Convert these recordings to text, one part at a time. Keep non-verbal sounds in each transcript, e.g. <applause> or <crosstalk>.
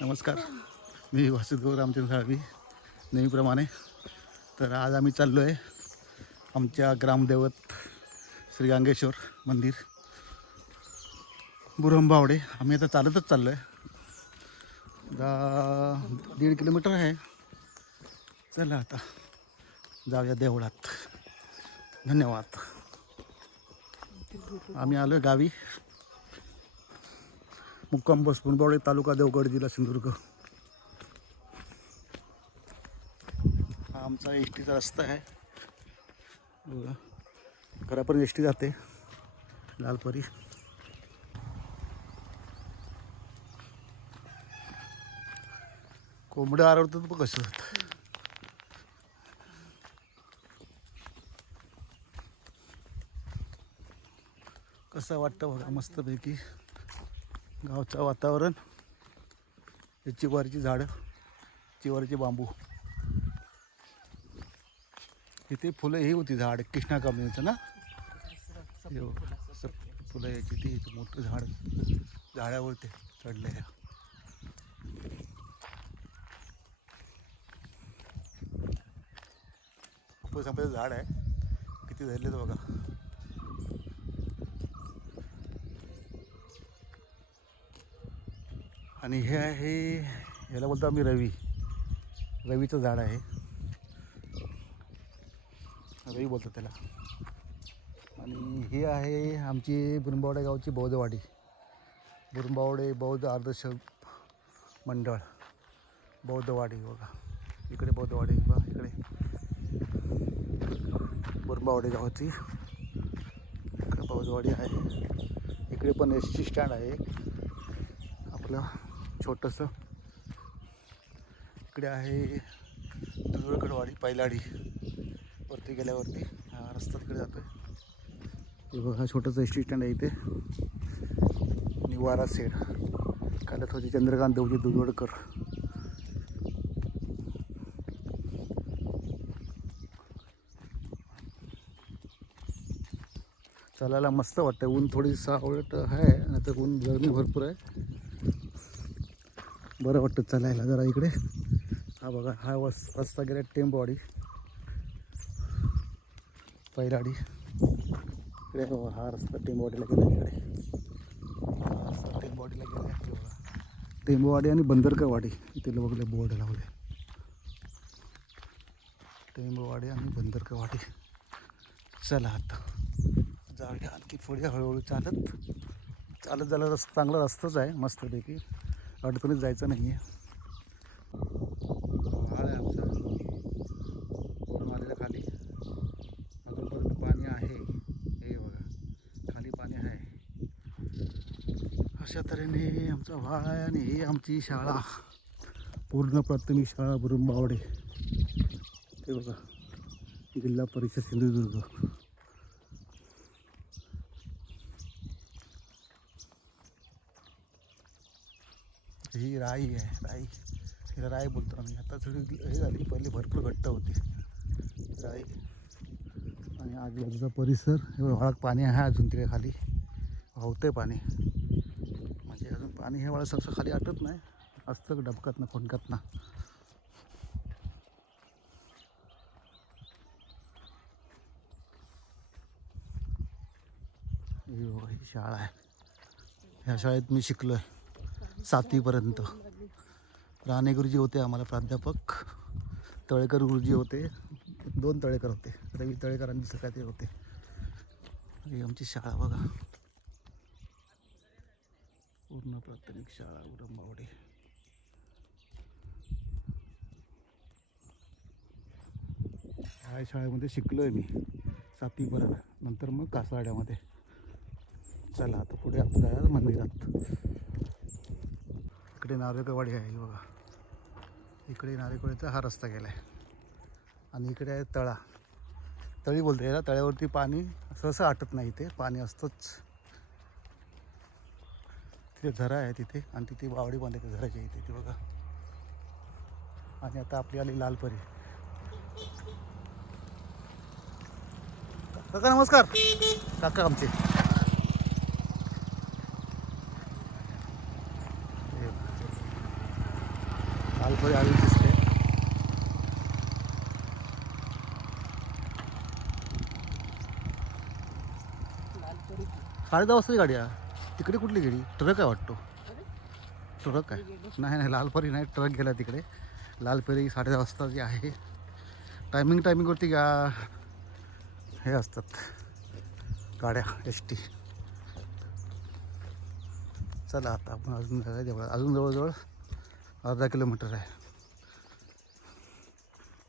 नमस्कार. मी वासुदेव रामचंद्र साळवी नेहमीप्रमाणे. तर आज आम्ही चाललो आहे आमच्या ग्रामदैवत श्री गांगेश्वर मंदिर. बुरंबावडे आम्ही आता चालतच चाललो आहे दा दीड किलोमीटर आहे. चला आता जाऊया देवळात. धन्यवाद. आम्ही आलो आहे गावी. मुक्काम बस बुरंबावडे तालुका देवगड जिल्हा सिंधुदुर्ग. हा आमचा एस टीचा रस्ता आहे. बघा. घरापर्यंत एस टी जाते लालपरी कोंबड्या आरवतात बघ कसं होतं. कसं वाटतं बघा मस्तपैकी. गावचं वातावरण. हे चिवारीची झाडं चिवारीचे बांबू. इथे फुलं ही होती झाड कृष्णा कंपनीचं ना? फुलं याची ती इथं मोठं झाड झाडावरती चढलं आहे खूपच संपाचं झाड आहे. किती धरले बघा. आणि हे आहे याला बोलतो आम्ही रवी. रवीचं झाड आहे. रवी बोलतो त्याला. आणि हे आहे आमची बुरुंबावडे गावची बौद्धवाडी. बुरुंबावडे बौद्ध आदर्श मंडळ. बौद्धवाडी बघा. इकडे बौद्धवाडी बघा इकडे. बुरुंबावडे गावाची. इकडे बौद्धवाडी आहे. इकडे पण एस टी स्टँड आहे. आपलं छोटंसं. इकडे आहे दुर्गडवाडी पैलाडी. वरती गेल्यावरती हा रस्ता तिकडे जातो आहे हे बघा हा छोटंसं एस टी स्टँड आहे इथे. निवारा सेड. कालच होते चंद्रकांत देवजी दुधवडकर. चालायला मस्त वाटतं ऊन थोडी सावळट आहे नाही तर ऊन गरमी भरपूर आहे. बरं वाटतं चालायला जरा इकडे. हा बघा हा वस रस्ता गेला टेंबवाडी पैलाडी इकडे बघा हा रस्ता टेंबवाडीला गेला इकडे. हा रस्ता टेंबवाडीला गेला बघा. टेंबवाडी आणि बंदरकरवाडी इथे बघले बोर्ड लावले टेंबवाडी आणि बंदरकरवाडी चला आता. जाऊया आणखी पुढे हळूहळू चालत. चालत झाला रस्ता चांगला रस्ताच आहे मस्तपैकी. अडचणीत जायचं नाही आहे आहे आमचा. पूर्ण आलेलं खाली. अजूनपर्यंत पाणी आहे. हे बघा. खाली पाणी आहे. अशा तऱ्हेने आमचा व्हाळ आहे आणि ही आमची शाळा. पूर्ण प्राथमिक शाळा भरून बावडे. ते बघा. जिल्हा परिषद सिंधुदुर्ग ही राई आहे राई. हिला राई बोलतो आम्ही आता थोडी हे झाली पहिले भरपूर घट्ट होती. राई. आणि आजूबाजूचा परिसर हे पाणी आहे अजून तिकडे खाली. वाहतंय पाणी. म्हणजे अजून पाणी हे वाळा सहसा खाली आटत नाही. असतं डबकात ना खोंडकात ना. ही शाळा आहे. ह्या शाळेत मी शिकलो आहे सातवीपर्यंत. राणे गुरुजी होते आम्हाला प्राध्यापक. तळेकर गुरुजी होते. दोन तळेकर होते. रवी तळेकर आणि दुसरं होते. ही आमची शाळा बघा. पूर्ण प्राथमिक शाळा उरंबावडे ह्या शाळेमध्ये शिकलो आहे मी. सातवीपर्यंत. नंतर मग कासाड्यामध्ये. चला आता पुढे आपल्या मंदिरात. इकडे नारेकवाडी आहे बघा. इकडे नारेकवाडीचा हा रस्ता गेला आहे आणि इकडे आहे तळा. तळी बोलते याला. तळ्यावरती पाणी सहसा आटत नाही इथे. पाणी असतंच. तिथे झरा आहे तिथे. आणि तिथे बावडी बांधायची झराची इथे. ती बघा. आणि आता आपली आली लालपरी काका नमस्कार. काका आमचे. लालपरी आली दिसते. साडे दहा वाजताची गाडी आहे तिकडे कुठली गेली? ट्रक आहे वाटतो. ट्रक आहे? नाही नाही लालपरी नाही ट्रक गेला तिकडे. लालपरी साडे दहा वाजताची आहे. टायमिंग टायमिंगवरती गा हे असतात. गाड्या एस टी चला आता आपण अजून जाऊया. जवळ अजून जवळजवळ अर्धा किलोमीटर आहे.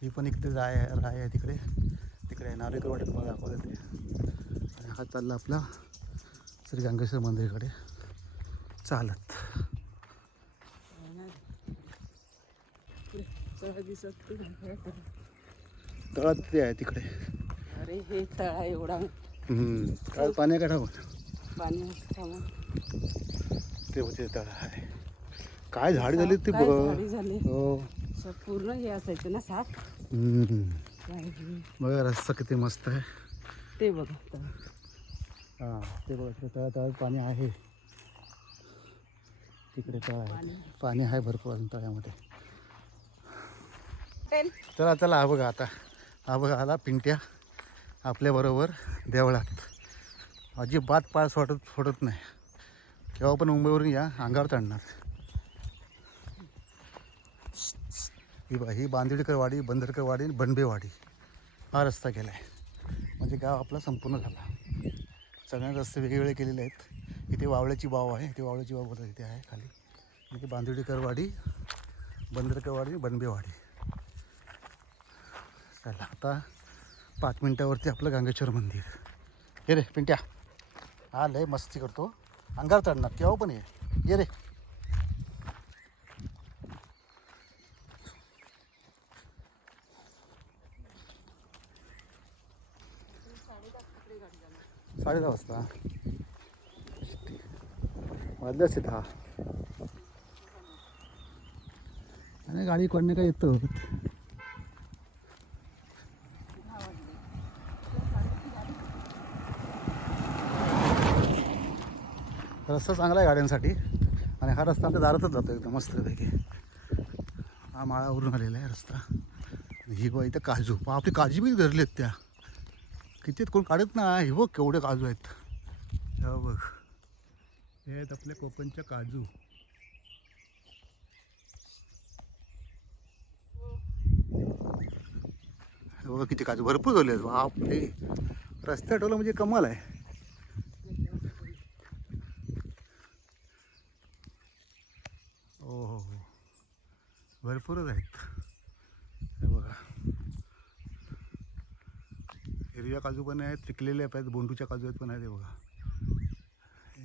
ही पण इकडे राय आहे राय आहे तिकडे. तिकडे आहे नारेकर वाटेत मला दाखवलं ते आणि हा चालला आपला श्री गंगेश्वर मंदिराकडे. चालत. तळात ते आहे तिकडे. अरे हे तळा एवढा. हम्म. तळात पाणी आहे का ठाऊक पाणी ते होते तळ आहे. काय झाडी झाली ती काय बघ. झाडी झाली? हो. असं पूर्ण हे असायचं ना हम्म. हे. बघा रस्ता किती मस्त आहे. ते बघा तळ. हां ते बघा तिकडे तळा तळात पाणी आहे. तिकडे तळ आहे. पाणी. आहे भरपूर अजून तळ्यामध्ये. चला. चला हा बघा आता. हा बघा आला पिंट्या. आपल्याबरोबर देवळात. अजिबात पाय सोडत सोडत नाही. केव्हा पण मुंबईवरून या अंगावर चढणार. ही बा ही बांदिडकरवाडी बंदरकरवाडी आणि बनबेवाडी हा रस्ता गेला आहे म्हणजे गाव आपला संपूर्ण झाला. सगळे रस्ते वेगवेगळे केलेले आहेत. इथे वावळ्याची बाव आहे इथे वावळ्याची बाव बोलतात इथे आहे खाली. म्हणजे बांदिडकर बंदरकरवाडी आणि बनबेवाडी. चला आता पाच मिनटावरती आपलं गांगेश्वर मंदिर. ये रे पिंट्या. हा लय मस्ती करतो. अंगार चढणार केव्हा पण ये. ये रे. साडे दहा वाजता. वाजले असते दहा. आणि गाडी कोणने काय येतं. रस्ता चांगला आहे गाड्यांसाठी. आणि हा रस्ता आमच्या दारातच जातो एकदम मस्तपैकी. हा माळावरून आलेला आहे रस्ता. आणि ही बघ इथं काजू. पहा आपली काजू बी धरली आहेत त्या. किती आहेत कोण काढत ना हे बघ केवढे काजू आहेत. हा बघ. हे आहेत आपल्या कोकणच्या काजू. हे बघा किती काजू. भरपूर झाले आहेत. बापरे. रस्त्यात ठेवलं म्हणजे कमाल आहे हो हो हो भरपूरच आहेत हे बघा हिरव्या काजू पण आहेत पिकलेले आहेत बोंडूच्या काजू आहेत पण आहेत बघा.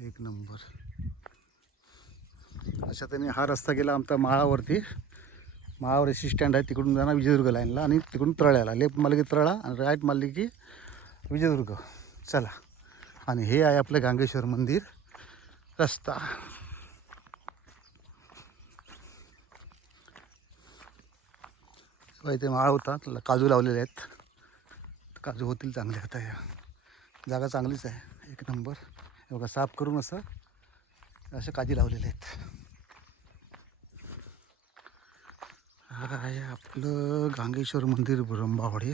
एक नंबर. अशा त्याने हा रस्ता गेला आमचा माळावरती माळावर एस स्टँड आहे तिकडून जाणार विजयदुर्ग लाईनला आणि तिकडून तळ्याला. लेफ्ट मारले की तळा आणि राईट मारले की विजयदुर्ग. चला. आणि हे आहे आपलं गांगेश्वर मंदिर रस्ता. तेव्हा इथे माळ होता काजू लावलेले आहेत. काजू होतील चांगले आता या. जागा चांगलीच आहे. एक नंबर. हे बघा साफ करून असं असे काजी लावलेले आहेत. हा आहे आपलं गांगेश्वर मंदिर ब्रह्मावाडी.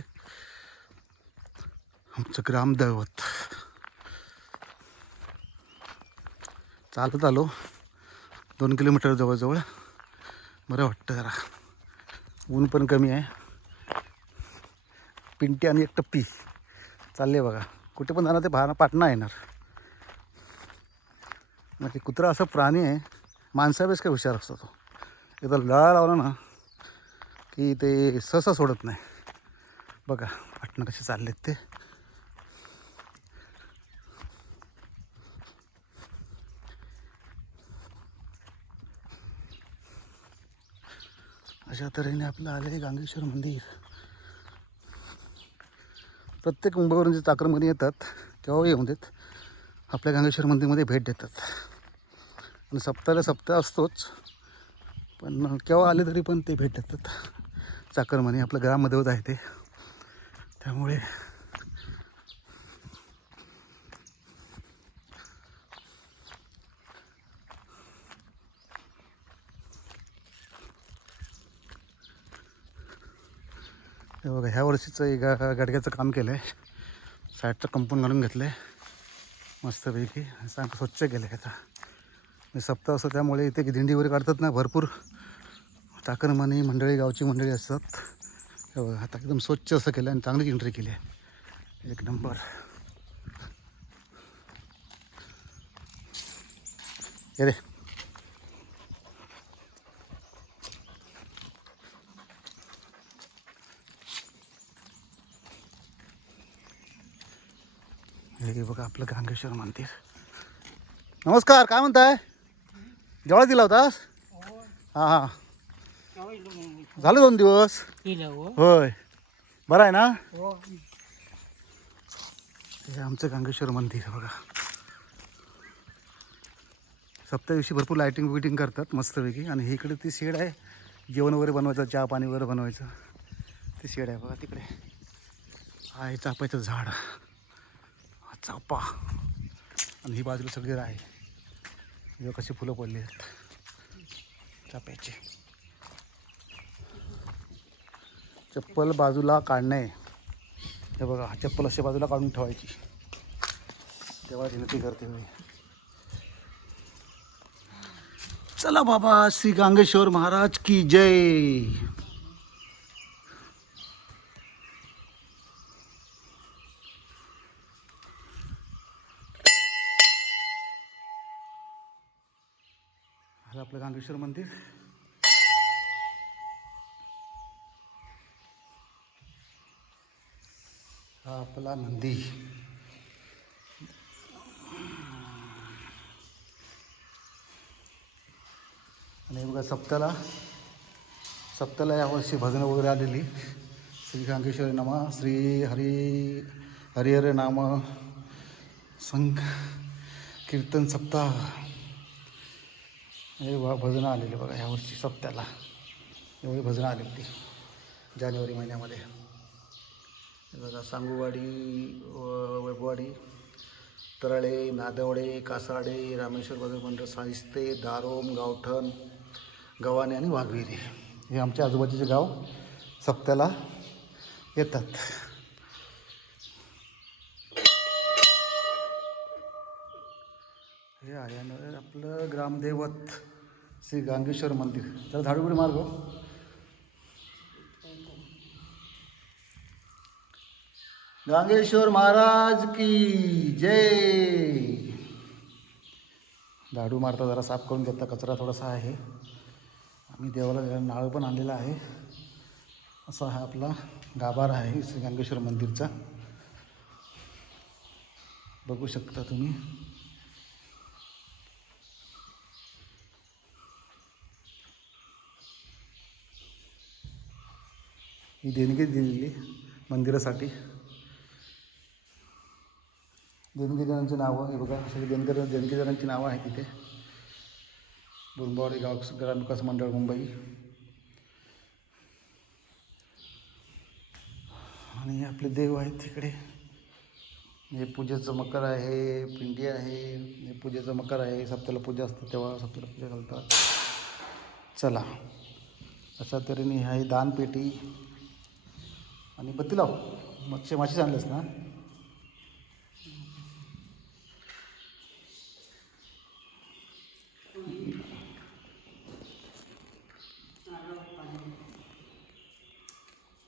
आमचं ग्रामदैवत चालत आलो. दोन किलोमीटर जवळजवळ. बरं वाटतं जरा. ऊन पण कमी आहे. पिंटी आणि एक टप्पी. चालले बघा. कुठे पण जाणार ते भा पाटणा येणार. मग ते कुत्रा असं प्राणी आहे माणसावेळेस काय हुशार असतो तो. एकदा लळा लावला ना की ते सहसा सोडत नाही. बघा पाटणं कसे चाललेत ते. अशा तऱ्हेने आपलं आलं आहे गांगेश्वर मंदिर. प्रत्येक मुंबईवरून जे चाकरमध्ये येतात केव्हा येऊन देत आपल्या गंगेश्वर मंदिरमध्ये भेट देतात. आणि सप्ताहाला सप्ताह असतोच पण केव्हा आले तरी पण ते भेट देतात. चाकरमणी आपलं ग्रामदैवत आहे ते. त्यामुळे हे बघा ह्या वर्षीचं एक गा- गाडग्याचं काम केलं आहे साईडचं कंपाऊंड घालून घेतलं आहे मस्तपैकी सांग स्वच्छ केलं आहे आता म्हणजे सप्ताह असं त्यामुळे इथे दिंडी वगैरे काढतात ना भरपूर. चाकरमानी मंडळी गावची मंडळी असतात. हे बघा आता एकदम स्वच्छ असं केलं आणि चांगलीच एंट्री केली आहे. एक नंबर. ये रे. हे बघा आपलं गांगेश्वर मंदिर नमस्कार काय म्हणताय? जेवढा दिला होतास हां हां. झालं दोन दिवस? होय. बरं आहे ना? हे. आमचं गांगेश्वर मंदिर आहे बघा. दिवशी भरपूर लायटिंग बिटिंग करतात मस्तपैकी. आणि इकडे ती शेड आहे. जेवण वगैरे बनवायचं चहा पाणी वगैरे बनवायचं. ते शेड आहे बघा तिकडे. आहे चापायचं झाड. हा चापा. आणि ही बाजूला सगळी राय. हे कशी फुलं पडली आहेत. चाप्याची. चप्पल बाजूला काढणे. हे बघा चप्पल अशा बाजूला काढून ठेवायची. तेव्हा विनंती करते मी. चला बाबा श्री गांगेश्वर महाराज की जय. हे आपलं गांगेश्वर मंदिर. हा आपला नंदी. आणि बघा सप्ताला सप्ताला यावर्षी भजनं वगैरे आलेली. श्री गांगेश्वरी नमा श्री हरी हरिहर नाम संघ कीर्तन सप्ताह. म्हणजे हे भजनं आलेली बघा यावर्षी सप्त्याला. एवढी भजनं आली होती जानेवारी महिन्यामध्ये. बघा सांगूवाडी व- वैभवाडी तरळे नादवडे कासाडे रामेश्वर भजन मंडळ साहिस्ते दारोम गावठण गव्हाणे आणि वाघविरी हे आमच्या आजूबाजूचे गाव सप्त्याला येतात. हे आहे आपलं ग्रामदैवत. श्री गांगेश्वर मंदिर. तर झाडूबिडी मार्ग. गांगेश्वर महाराज की जय. झाडू मारता जरा साफ करून घेता कचरा थोडासा आहे. आम्ही देवाला जरा पण आणलेला आहे. असा हा आपला गाभार आहे श्री गांगेश्वर मंदिरचा. बघू शकता तुम्ही. ही देणगी दिलेली मंदिरासाठी. देणगीजनांची नावं हे बघा सगळी देणगीदार देणगीजनांची नावं आहेत तिथे बुरंबावाडी गाव ग्राम विकास मंडळ मुंबई. आणि आपले देव आहेत तिकडे. हे पूजेचं मकर आहे पिंडी आहे हे पूजेचं मकर आहे. सप्तला पूजा असते तेव्हा सप्ताला पूजा घालतात. चला अशा तऱ्हेने आहे दानपेटी आणि बत्ती लाव. मच्छी माशी आणलेस ना?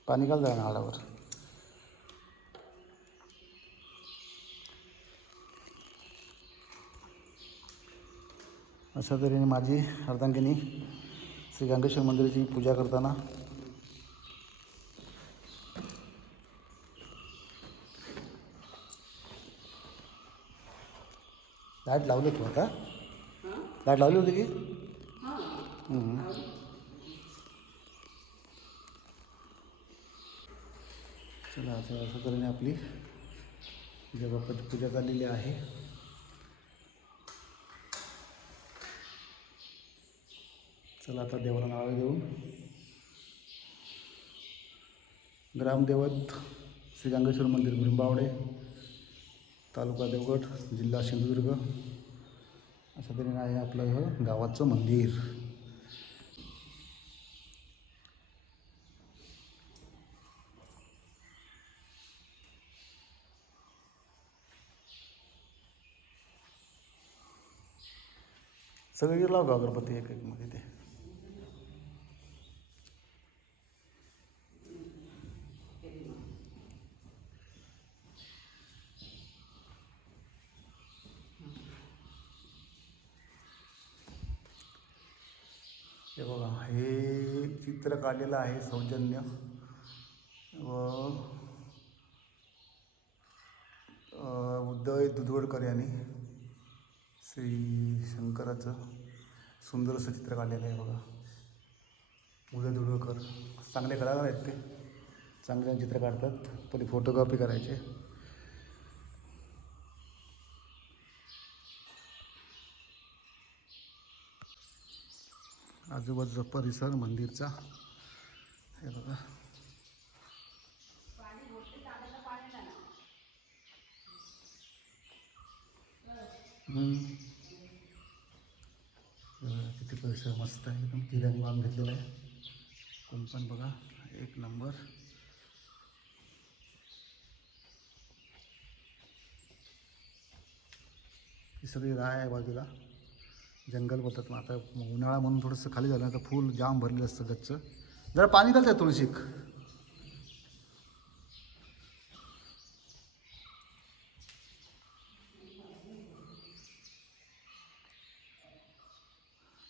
पाणी घाल जाणार आळावर अशा तऱ्हेने माझी अर्धांगिनी श्री गांगेश्वर मंदिराची पूजा करताना लाइट लावली होती आता लाइट लावली होती की? चला असं असं तऱ्हेने आपली देवबापाची पूजा झालेली आहे. चला आता देवाला नाव देऊन ग्रामदेवत श्री गंगेश्वर मंदिर भुरंबावडे तालुका देवगड जिल्हा सिंधुदुर्ग. अशा तऱ्हेने आहे आपलं हे गावाचं मंदिर. सगळे लाव अगरबत्ती एक एकमध्ये ते. आलेलं आहे सौजन्य. व उदय दुधवडकर यांनी श्री शंकराचं सुंदर असं चित्र काढलेलं आहे बघा. उदय दुधवडकर. चांगले कलाकार आहेत ते. चांगले चित्र काढतात. पण फोटोग्राफी करायचे. आजूबाजूचा परिसर मंदिरचा. हे बघा. किती पैसे मस्त आहे. एकदम किराणी वाम घेतलेला आहे. कुंपण बघा एक नंबर. ही सगळी राय आहे बाजूला. जंगल बोलतात मग आता उन्हाळा म्हणून थोडंसं खाली झालं आता फुल जाम भरलेलं असतं गच्चं. जरा पाणी घालतं तुळशीक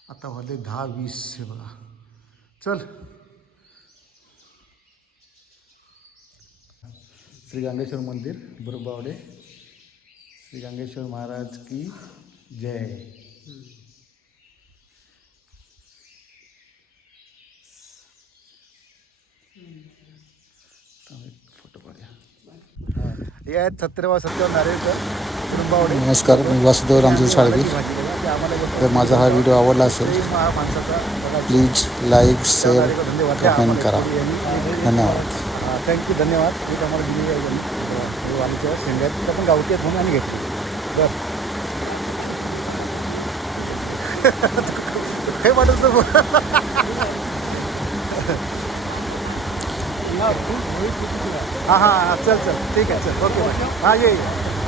आता वाजले दहा वीस हे बघा. चल. श्री गांगेश्वर मंदिर बुरबावडे श्री गांगेश्वर महाराज की जय. हे आहेत सत्यवान नारेकर कुटुंबावडे. नमस्कार मी वासुदेव रामजी साळवी जर माझा हा व्हिडिओ आवडला असेल प्लीज लाईक शेअर कमेंट करा. धन्यवाद. थँक्यू धन्यवाद. एक आम्हाला दिली आहे हे आमच्या शेंड्यात ते पण गावठी आहेत म्हणून आम्ही घेतली. बरं <laughs> हे वाटत हां हां चल चल. ठीक आहे चल. ओके हां ये ये.